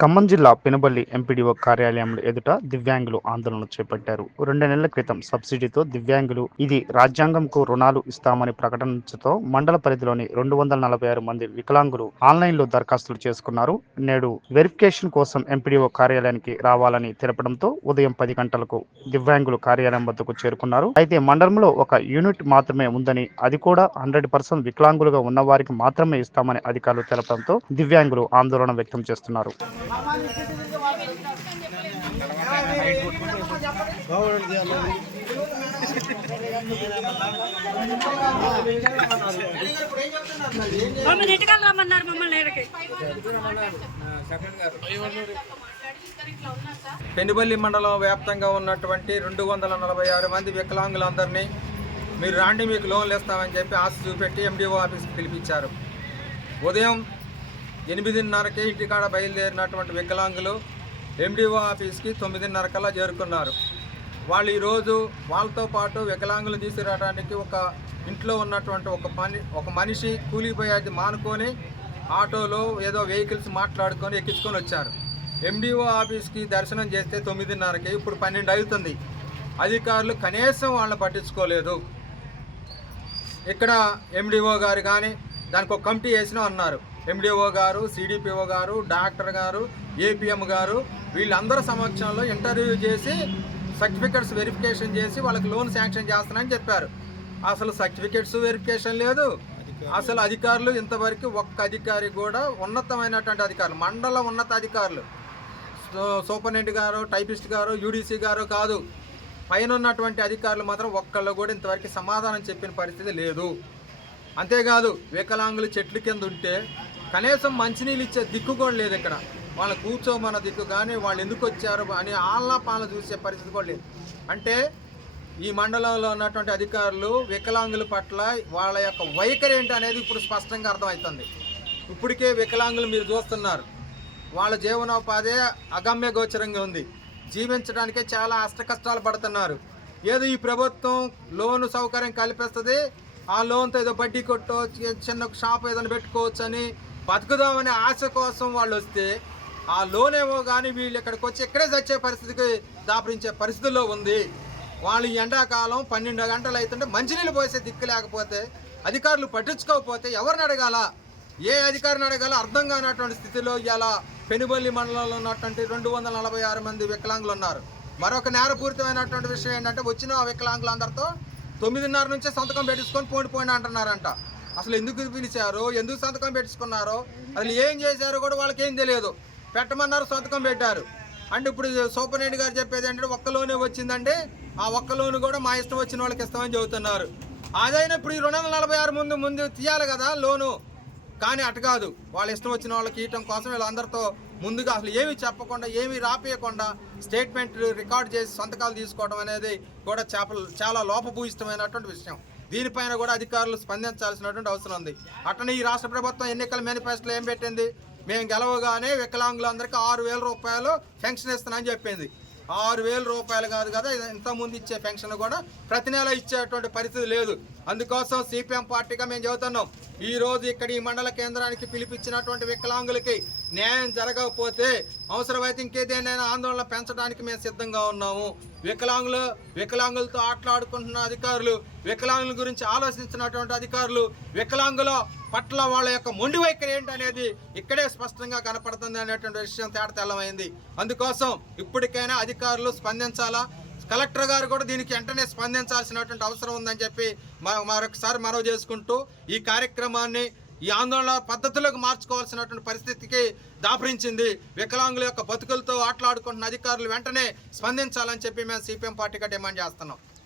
ఖమ్మం జిల్లా పెనుబల్లి ఎంపీడీఓ కార్యాలయంలో ఎదుట దివ్యాంగులు ఆందోళన చేపట్టారు. రెండు నెలల క్రితం సబ్సిడీతో దివ్యాంగులు ఇది రాజ్యాంగంకు రుణాలు ఇస్తామని ప్రకటించడంతో మండల పరిధిలోని రెండు వందల నలభై ఆరు మంది వికలాంగులు ఆన్లైన్లో దరఖాస్తులు చేసుకున్నారు. నేడు వెరిఫికేషన్ కోసం ఎంపీడీఓ కార్యాలయానికి రావాలని తెలపడంతో ఉదయం పది గంటలకు దివ్యాంగులు కార్యాలయం వద్దకు చేరుకున్నారు. అయితే మండలంలో ఒక యూనిట్ మాత్రమే ఉందని అది కూడా హండ్రెడ్ పర్సెంట్ వికలాంగులుగా ఉన్న వారికి మాత్రమే ఇస్తామని అధికారులు తెలపడంతో దివ్యాంగులు ఆందోళన వ్యక్తం చేస్తున్నారు. మమ్మల్ని ఇటుకలు రమ్మన్నారు మమ్మల్ని పెనుబల్లి మండలం వ్యాప్తంగా ఉన్నటువంటి రెండు వందల నలభై ఆరు మంది వికలాంగులందరినీ మీరు రాండి మీకు లోన్లు ఇస్తామని చెప్పి ఆశ చూపెట్టి ఎండిఓ ఆఫీస్కి పిలిపించారు. ఉదయం ఎనిమిదిన్నరకే ఇంటికాడ బయలుదేరినటువంటి వికలాంగులు ఎండిఓ ఆఫీస్కి తొమ్మిదిన్నర కల్లా చేరుకున్నారు. వాళ్ళు ఈరోజు వాళ్ళతో పాటు వికలాంగులు తీసుకురావడానికి ఒక ఇంట్లో ఉన్నటువంటి ఒక పని ఒక మనిషి కూలిపోయేది మానుకొని ఆటోలో ఏదో వెహికల్స్ మాట్లాడుకొని ఎక్కించుకొని వచ్చారు. ఎండిఓ ఆఫీస్కి దర్శనం చేస్తే తొమ్మిదిన్నరకి ఇప్పుడు పన్నెండు అవుతుంది. అధికారులు కనీసం వాళ్ళని పట్టించుకోలేదు. ఇక్కడ ఎండిఓ గారు కానీ దానికి ఒక కమిటీ వేసినా అన్నారు. ఎండిఓ గారు సిడిపిఓ గారు డాక్టర్ గారు ఏపీఎం గారు వీళ్ళందరి సమక్షంలో ఇంటర్వ్యూ చేసి సర్టిఫికెట్స్ వెరిఫికేషన్ చేసి వాళ్ళకి లోన్ శాంక్షన్ చేస్తానని చెప్పారు. అసలు సర్టిఫికెట్స్ వెరిఫికేషన్ లేదు. అసలు అధికారులు ఇంతవరకు ఒక్క అధికారి కూడా ఉన్నతమైనటువంటి అధికారులు మండల ఉన్నత అధికారులు. సో- సూపరింటెండెంట్ గారు టైపిస్ట్ గారు యూడీసీ గారు కాదు. పైన ఉన్నటువంటి అధికారులు మాత్రం ఒక్కళ్ళు కూడా ఇంతవరకు సమాధానం చెప్పిన పరిస్థితి లేదు. అంతేకాదు వికలాంగులు చెట్లు కింద ఉంటే కనీసం మంచినీళ్ళు ఇచ్చే దిక్కు కూడా లేదు ఇక్కడ. వాళ్ళు కూర్చోమన్న దిక్కు కానీ వాళ్ళు ఎందుకు వచ్చారు అని ఆళ్ళ పాలన చూసే పరిస్థితి కూడా లేదు. అంటే ఈ మండలంలో ఉన్నటువంటి అధికారులు వికలాంగుల పట్ల వాళ్ళ యొక్క వైఖరి ఏంటి అనేది ఇప్పుడు స్పష్టంగా అర్థమవుతుంది. ఇప్పటికే వికలాంగులు మీరు చూస్తున్నారు. వాళ్ళ జీవనోపాధి అగమ్య గోచరంగా ఉంది. జీవించడానికే చాలా అష్ట కష్టాలు పడుతున్నారు. ఏదో ఈ ప్రభుత్వం లోను సౌకర్యం కల్పిస్తుంది ఆ లోన్తో ఏదో బడ్డీ కొట్టో చిన్న షాప్ ఏదైనా పెట్టుకోవచ్చు అని బతుకుదామనే ఆశ కోసం వాళ్ళు వస్తే ఆ లోన్ ఏమో కానీ వీళ్ళు ఇక్కడికి వచ్చి ఇక్కడే చచ్చే పరిస్థితికి దాపరించే పరిస్థితుల్లో ఉంది. వాళ్ళు ఎండాకాలం పన్నెండు గంటలు అవుతుంటే మంచినీళ్ళు పోసే దిక్కు లేకపోతే అధికారులు పట్టించుకోకపోతే ఎవరిని అడగాల? ఏ అధికారిని అడగాలో? అర్థం కానటువంటి స్థితిలో ఇలా పెనుబల్లి మండలంలో ఉన్నటువంటి రెండు వందల నలభై ఆరు మంది వికలాంగులు ఉన్నారు. మరొక నేరపూరితమైనటువంటి విషయం ఏంటంటే వచ్చిన ఆ వికలాంగులందరితో తొమ్మిదిన్నర నుంచే సంతకం పెట్టించుకొని పోండి పోండి అంటున్నారంట. అసలు ఎందుకు పిలిచారు? ఎందుకు సంతకం పెట్టించుకున్నారో? అసలు ఏం చేశారో కూడా వాళ్ళకి ఏం తెలియదు. పెట్టమన్నారు సంతకం పెట్టారు. అంటే ఇప్పుడు సూపరింటెండెంట్ గారు చెప్పేది ఏంటంటే ఒక్క లోనే వచ్చిందంటే ఆ ఒక్క లోను కూడా మా ఇష్టం వచ్చిన వాళ్ళకి ఇస్తామని చెబుతున్నారు. అదైనా ఇప్పుడు ఈ రెండు వందల నలభై ఆరు ముందు ముందు తీయాలి కదా లోను. కానీ అటు కాదు. వాళ్ళ ఇష్టం వచ్చిన వాళ్ళకి ఇవ్వటం కోసం వీళ్ళందరితో ముందుగా అసలు ఏమీ చెప్పకుండా ఏమీ రాపియకుండా స్టేట్మెంట్ రికార్డ్ చేసి సంతకాలు తీసుకోవడం అనేది కూడా చేపలు చాలా లోపభూయిష్టమైనటువంటి విషయం. దీనిపైన కూడా అధికారులు స్పందించాల్సినటువంటి అవసరం ఉంది. అట్లనే ఈ రాష్ట్ర ప్రభుత్వం ఎన్నికల మేనిఫెస్టోలో ఏం పెట్టింది? మేము గెలవగానే వికలాంగులందరికీ ఆరు వేల రూపాయలు పెన్షన్ ఇస్తానని చెప్పింది. ఆరు వేల రూపాయలు కాదు కదా ఇంతకుముందు ఇచ్చే పెన్షన్ కూడా ప్రతి నెల ఇచ్చేటువంటి పరిస్థితి లేదు. అందుకోసం సిపిఎం పార్టీగా మేము చెబుతున్నాం. ఈ రోజు ఇక్కడ ఈ మండల కేంద్రానికి పిలిపించినటువంటి వికలాంగులకి న్యాయం జరగకపోతే అవసరమైతే ఇంకేదైనా ఆందోళన పెంచడానికి మేము సిద్ధంగా ఉన్నాము. వికలాంగులు వికలాంగులతో ఆటలాడుకుంటున్న అధికారులు వికలాంగుల గురించి ఆలోచించినటువంటి అధికారులు వికలాంగుల పట్ల వాళ్ళ యొక్క మొండి వైఖరి ఏంటనేది ఇక్కడే స్పష్టంగా కనపడుతుంది అనేటువంటి విషయం తేట తెల్లమైంది. అందుకోసం ఇప్పటికైనా అధికారులు స్పందించాలా? కలెక్టర్ గారు కూడా దీనికి వెంటనే స్పందించాల్సినటువంటి అవసరం ఉందని చెప్పి మ- మరొకసారి మనవి చేసుకుంటూ ఈ కార్యక్రమాన్ని ఈ ఆందోళన పద్ధతులకు మార్చుకోవాల్సినటువంటి పరిస్థితికి దాపరించింది. వికలాంగుల యొక్క బతుకులతో ఆటలాడుకుంటున్న అధికారులు వెంటనే స్పందించాలని చెప్పి మేము సిపిఎం పార్టీగా డిమాండ్ చేస్తున్నాం.